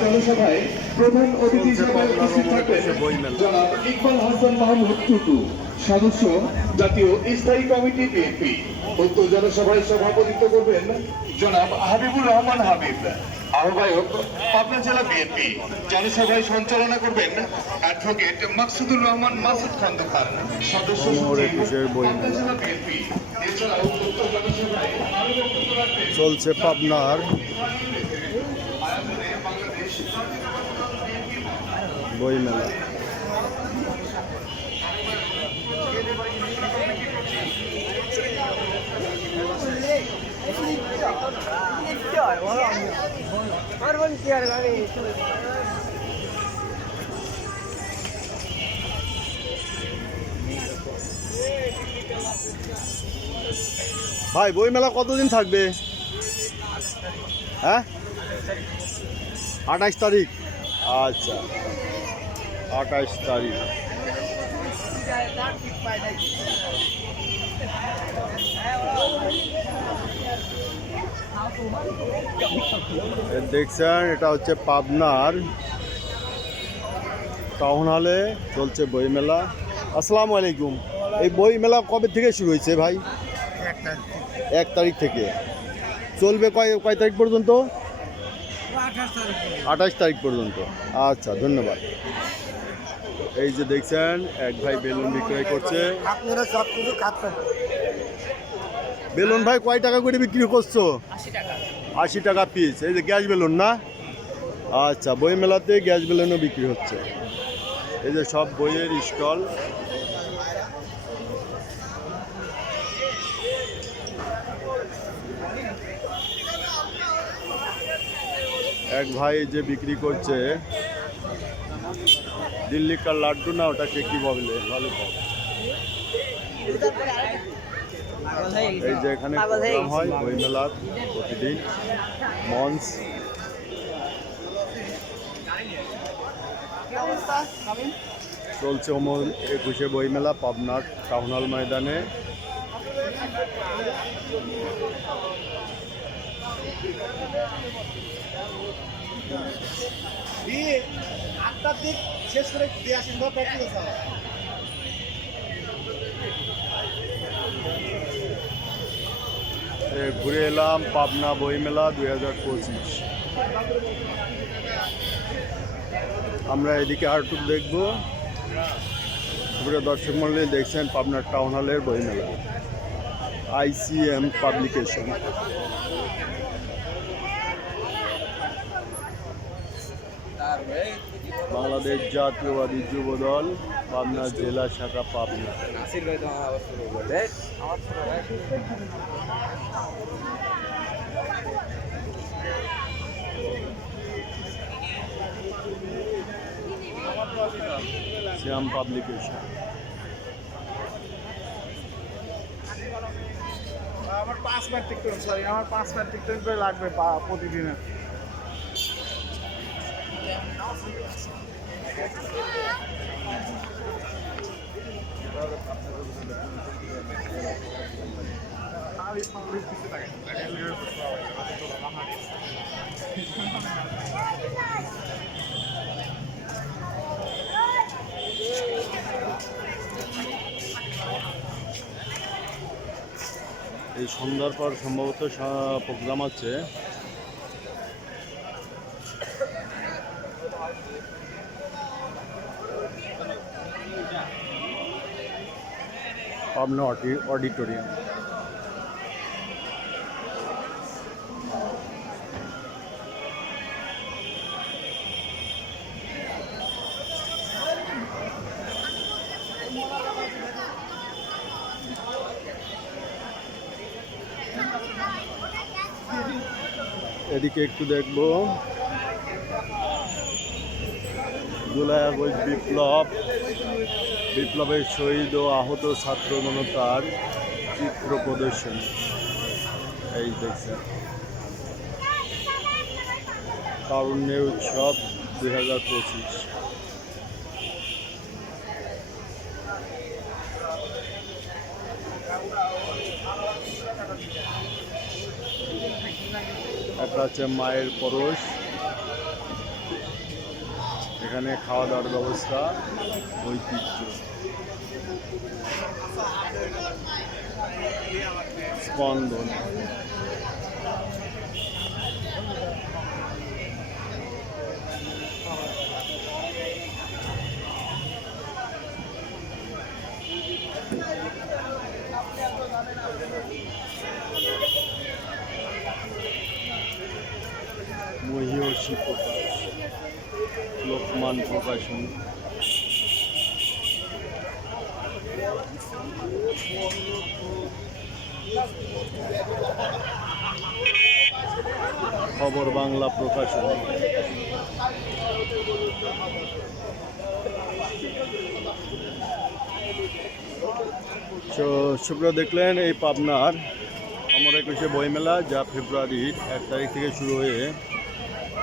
জনসভায় প্রধান অতিথি হিসেবে উপস্থিত থাকবেন জনাব ইকবাল হাসান মাহমুদ টুটু সদস্য জাতীয় স্থায়ী কমিটি বিএনপি উক্ত জনসভায় সভাপতিত্ব করবেন জনাব হাবিবুর রহমান হাবিব। আহ্বায়ক পাবনা জেলা বিএনপি। জনসভায় সঞ্চালনা করবেন অ্যাডভোকেট মাকসুদুর রহমান মাসুদ খন্দকার। সদস্য পাবনা জেলা বিএনপি। এছাড়াও উক্ত জনসভায় চলছে পাবনার বইমেলা। ভাই বইমেলা কতদিন থাকবে? হ্যাঁ? আঠাশ তারিখ। আচ্ছা। আঠাশ তারিখ। দেখছেন এটা হচ্ছে পাবনার টাউন হলে চলছে বইমেলা। আসসালামু আলাইকুম। এই বইমেলা কবে থেকে শুরু হয়েছে ভাই? এক তারিখ থেকে। চলবে কয় কয় তারিখ পর্যন্ত। আঠাশ তারিখ পর্যন্ত। আচ্ছা ধন্যবাদ। এই যে দেখছেন এক ভাই বেলুন বিক্রয় করছে। আপনারা সব কিছু খাচ্ছেন। বেলুন ভাই কয় টাকা করে বিক্রি করছ? আশি টাকা। পিস এই যে গ্যাস বেলুন না? আচ্ছা বই মেলাতে গ্যাস বেলুনও বিক্রি হচ্ছে। এই যে সব বইয়ের স্টল। এক ভাই যে বিক্রি করছে দিল্লি কার লাড্ডু না ওটাকে কি বলে? ভালো এই যে এখানে প্রোগ্রাম হয় বইমেলার প্রতিদিন মঞ্চ। চলছে অমর একুশে বইমেলা পাবনার টাউন হল ময়দানে। আটটার দিক শেষ করে দিয়ে আসেন ঘুরে এলাম পাবনা বইমেলা দুই হাজার পঁচিশ। আমরা এদিকে আরটুক দেখব। পুরো দর্শক মন্ডলী, দেখছেন পাবনার টাউন হলের বইমেলা, আইসিএম পাবলিকেশন। বাংলাদেশ জাতীয়বাদী যুব দল পাবনা জেলা শাখা পাবনা। শ্যাম পাবলিকেশন আমার পাঁচ বার টিকটক সরি আমার পাঁচ বার টিকটক করে লাগবে পা- প্রতিদিনের। এই সন্ধ্যার পর সম্ভবত প্রোগ্রাম আছে। পাবনা অডি- অডিটোরিয়াম এদিকে একটু দেখব। জুলাই আগস্ট বিপ্লব, বিপ্লবের শহীদ ও আহত ছাত্র জনতার চিত্র প্রদর্শনী। এই দেখছেন। তারুণ্যের উৎসব দুই হাজার পঁচিশ। একটা হচ্ছে মায়ের পরশ। এখানে খাওয়া দাওয়ার ব্যবস্থা ঐতিহ্য স্পন্দন মহিষী প্রকাশ লোকমান প্রকাশন। খবর বাংলা প্রকাশন। শুক্র দেখলেন, এই পাবনার আমার একুশে বইমেলা, যা ফেব্রুয়ারির এক তারিখ থেকে শুরু হয়ে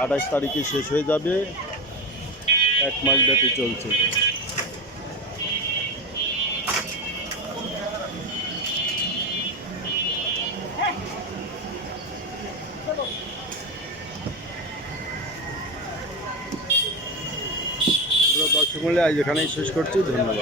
আঠাশ তারিখে শেষ হয়ে যাবে। এক মাস ব্যাপী চলছে। দর্শক মূল্যে আজ এখানেই শেষ করছি। ধন্যবাদ।